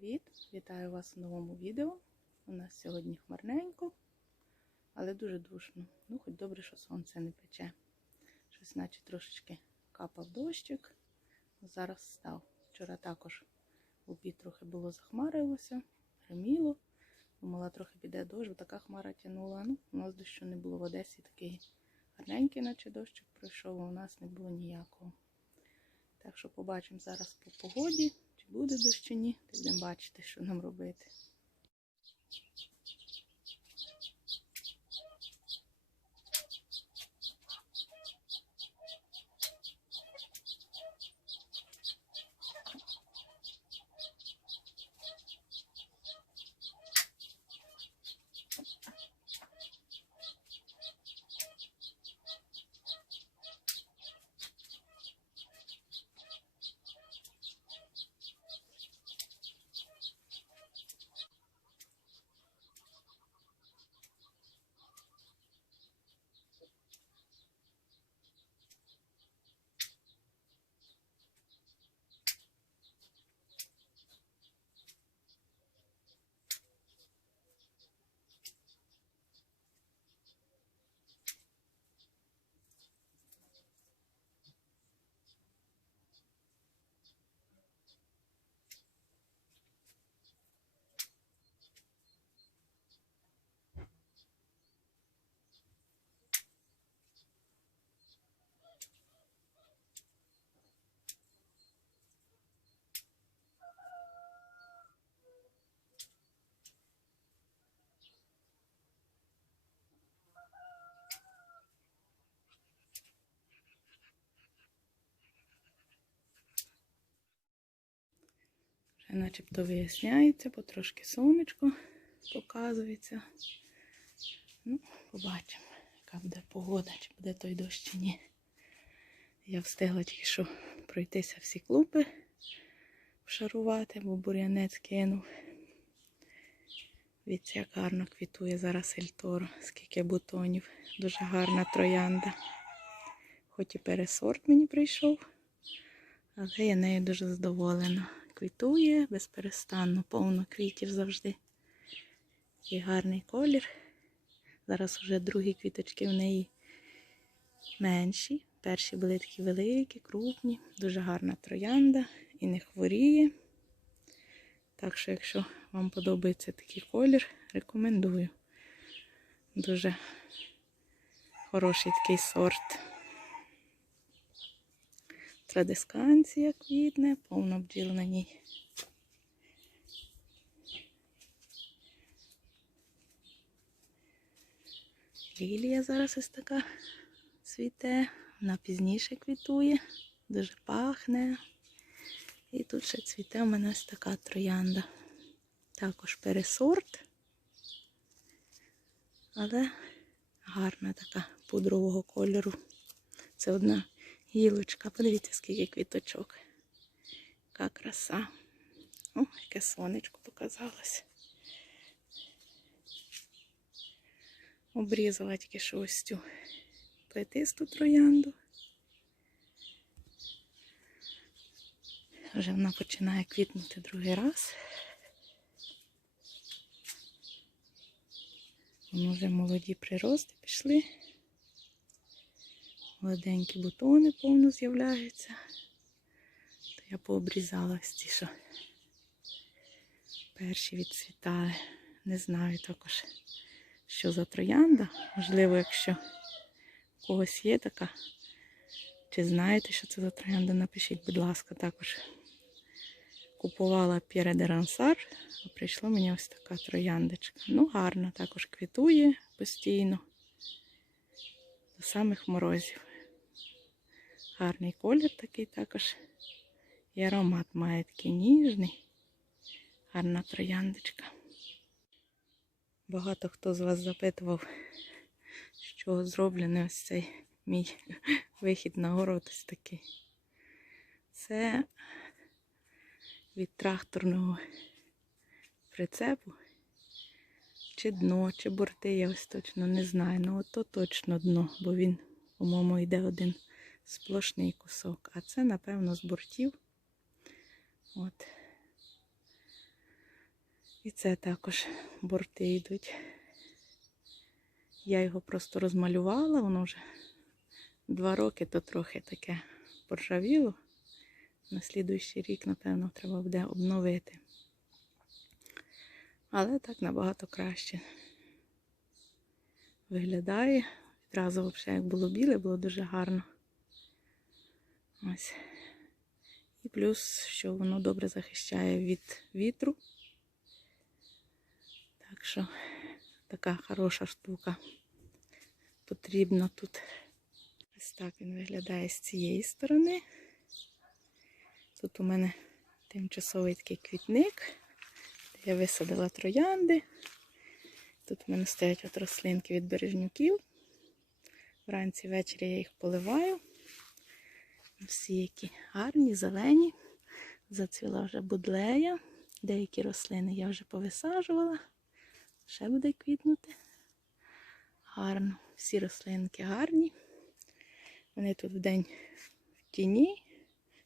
привіт! Вітаю вас у новому відео. У нас сьогодні хмарненько, але дуже душно. Ну, хоч добре, що сонце не пече. Щось, наче трошечки капав дощик. Зараз став. Вчора також в обід трохи було захмарилося, гриміло. Думала, трохи піде дощ, така хмара тянула. Ну, у нас дощу не було в Одесі такий гарненький, наче дощик пройшов, а у нас не було ніякого. Так що побачимо зараз по погоді, чи буде дощ чи ні, будемо бачити, що нам робити. Начебто виясняється, потрошки сонечко показується. Ну, побачимо, яка буде погода, чи буде той дощ чи ні. Я встигла тільки що пройтися всі клумби, вшарувати, бо бур'янець кинув. Як гарно квітує зараз ельторо, скільки бутонів. Дуже гарна троянда. Хоч і пересорт мені прийшов, але я нею дуже задоволена. Квітує безперестанно, повно квітів завжди. І гарний колір. Зараз вже другі квіточки в неї менші. Перші були такі великі, крупні, дуже гарна троянда і не хворіє. Так що, якщо вам подобається такий колір, рекомендую. Дуже хороший такий сорт. Традисканція квітне, повно бджіл на ній. Лілія зараз ось така цвіте, вона пізніше квітує, дуже пахне. І тут ще цвіте у мене ось така троянда. Також пересорт, але гарна така пудрового кольору. Це одна гілочка. Подивіться, скільки квіточок. Яка краса. О, яке сонечко показалось. Обрізала тільки цю плетисту троянду. Вже вона починає квітнути другий раз. Воно вже молоді прирости пішли. Молоденькі бутони повно з'являються. То я пообрізала ті, що перші відцвітали. Не знаю також, що за троянда. Можливо, якщо у когось є така, чи знаєте, що це за троянда, напишіть, будь ласка, також. Купувала П'єре а прийшла мені ось така трояндочка. Ну, гарна, також квітує постійно до самих морозів. Гарний колір такий також. І аромат має такий ніжний. Гарна трояндочка. Багато хто з вас запитував, що зроблений ось цей мій вихід на город ось такий. Це від тракторного прицепу. Чи дно, чи борти, я ось точно не знаю. Ну ото точно дно, бо він, по-моєму, йде один сплошний кусок. А це, напевно, з бортів. От. І це також борти йдуть. Я його просто розмалювала, воно вже два роки, то трохи таке поржавіло. На слідуючий рік, напевно, треба буде обновити. Але так набагато краще виглядає. Відразу, взагалі, як було біле, було дуже гарно. Ось. І плюс, що воно добре захищає від вітру. Так що така хороша штука потрібна тут. Ось так він виглядає з цієї сторони. Тут у мене тимчасовий такий квітник, де я висадила троянди. Тут у мене стоять от рослинки від бережнюків. Вранці ввечері я їх поливаю. Всі які гарні, зелені. Зацвіла вже будлея. Деякі рослини я вже повисаджувала. Ще буде квітнути. Гарно. Всі рослинки гарні. Вони тут вдень в тіні.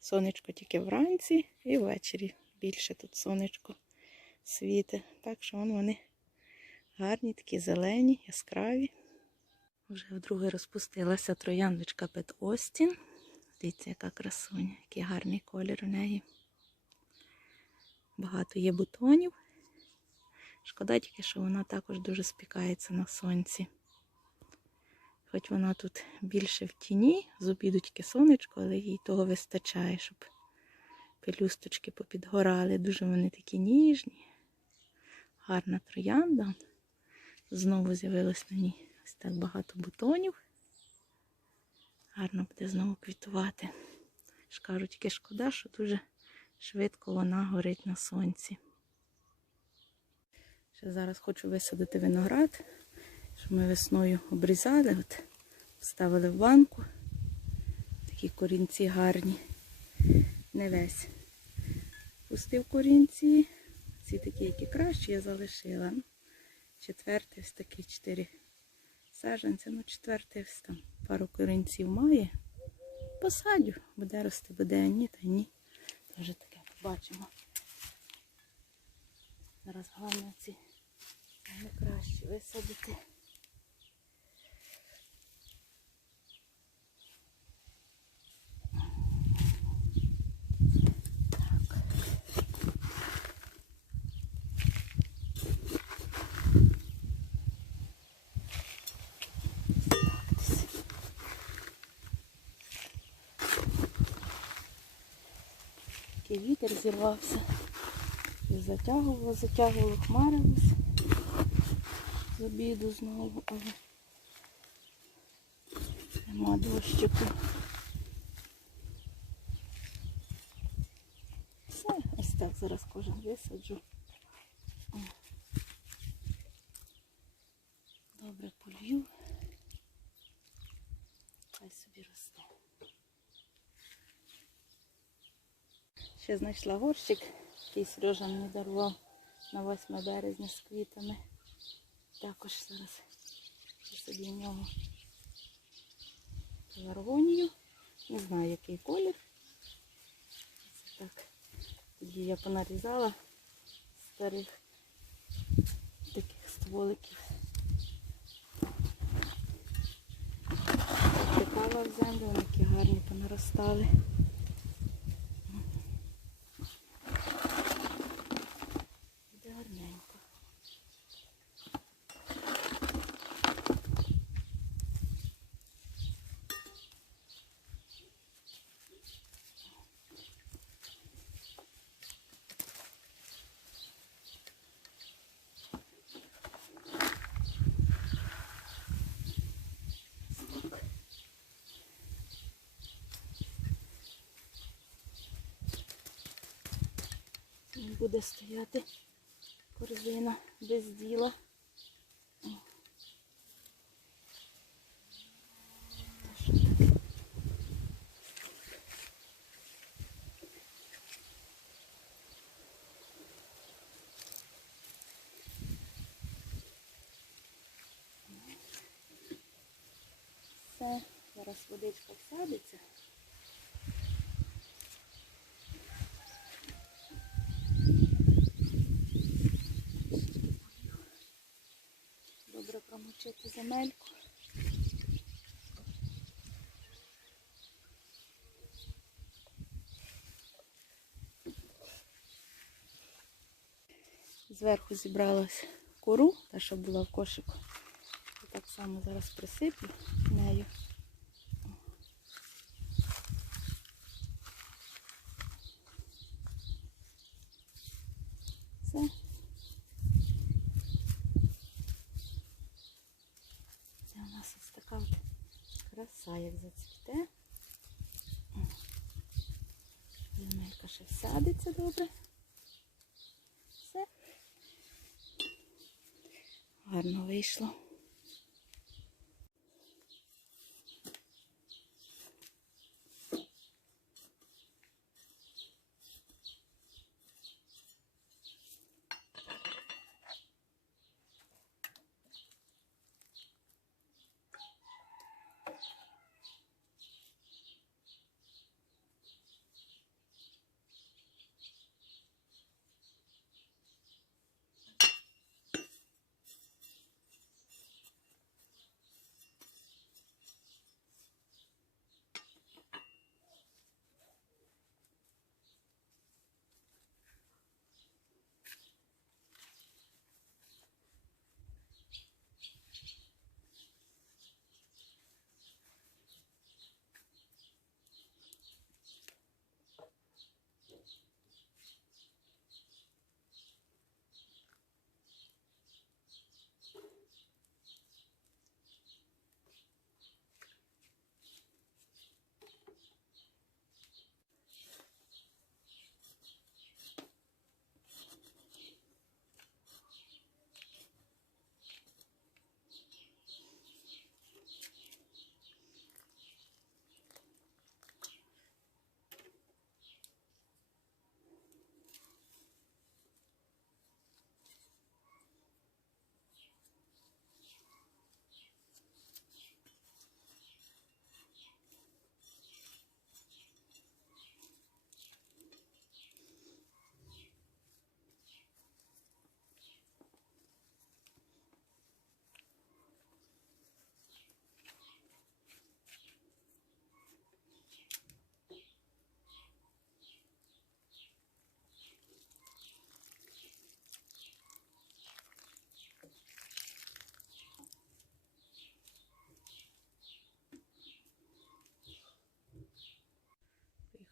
Сонечко тільки вранці і ввечері більше тут сонечко світить. Так що вон вони гарні, такі зелені, яскраві. Вже вдруге розпустилася трояндочка Пет Остін. Дивіться, яка красуня, який гарний колір у неї. Багато є бутонів. Шкода тільки, що вона також дуже спікається на сонці. Хоч вона тут більше в тіні, з обіду сонечко, але їй того вистачає, щоб пелюсточки попідгорали. Дуже вони такі ніжні. Гарна троянда. Знову з'явилось на ній ось так багато бутонів. Гарно буде знову квітувати. ж тільки шкода, що дуже швидко вона горить на сонці. Ще зараз хочу висадити виноград, що ми весною обрізали, от вставили в банку. Такі корінці гарні. Не весь. Пустив корінці. Ці такі, які кращі, я залишила. Четвертий ось такий чотири саджанця, ну четвертий там пару корінців має. Посадю, буде рости, буде ні, та ні. Теж таке побачимо. Зараз головне ці найкраще висадити. Такий вітер зірвався. І затягувало, затягувало, хмарилось з обіду знову, але нема дощику. Все, ось так зараз кожен висаджу. О. Добре полью. Хай собі росте. Ще знайшла горщик, який Сережа мені дарував на 8 березня з квітами. Також зараз собі в ньому пеларгонію. Не знаю, який колір. Так. Тоді я понарізала старих таких стволиків. Втикала в землю, вони такі гарні понаростали. Буде гарненько. Не буде стояти корзина без діла. Все, зараз водичка всадиться. Помочити земельку. Зверху зібралась кору, та що була в кошику. Так само зараз присиплю нею. Все. Це у нас ось така от краса, як зацвіте. Земелька ще садиться добре. Все. Гарно вийшло.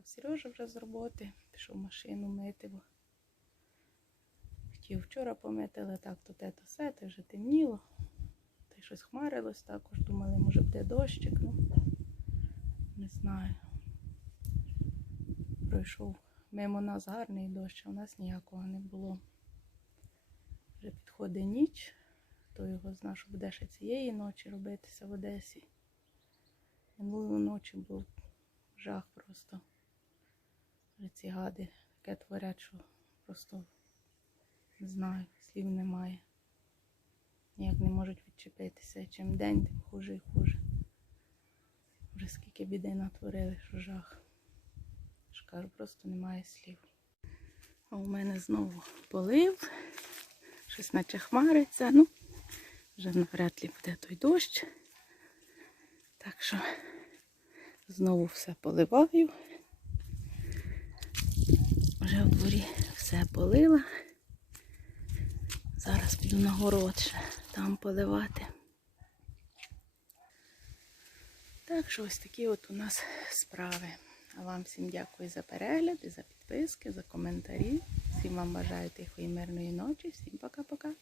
Приїхав Сережа вже з роботи, пішов машину мити, бо хотів вчора помити, але так то те, то все, те вже темніло. Та й щось хмарилось також. Думали, може буде дощик, ну не знаю. Пройшов мимо нас гарний дощ, а у нас ніякого не було. Вже підходить ніч, хто його зна, що буде ще цієї ночі робитися в Одесі. Минулої ночі був жах просто. Ці гади таке творять, що просто не знаю, слів немає. Ніяк не можуть відчепитися. Чим день, тим хуже і хуже. Вже скільки біди натворили, що жах. ж кажу, просто немає слів. А у мене знову полив, щось наче хмариться. Ну, вже навряд ли буде той дощ. Так що знову все поливаю. Вже в дворі все полила. Зараз піду на город ще там поливати. Так що ось такі от у нас справи. А вам всім дякую за перегляд за підписки, за коментарі. Всім вам бажаю тихої мирної ночі. Всім пока-пока.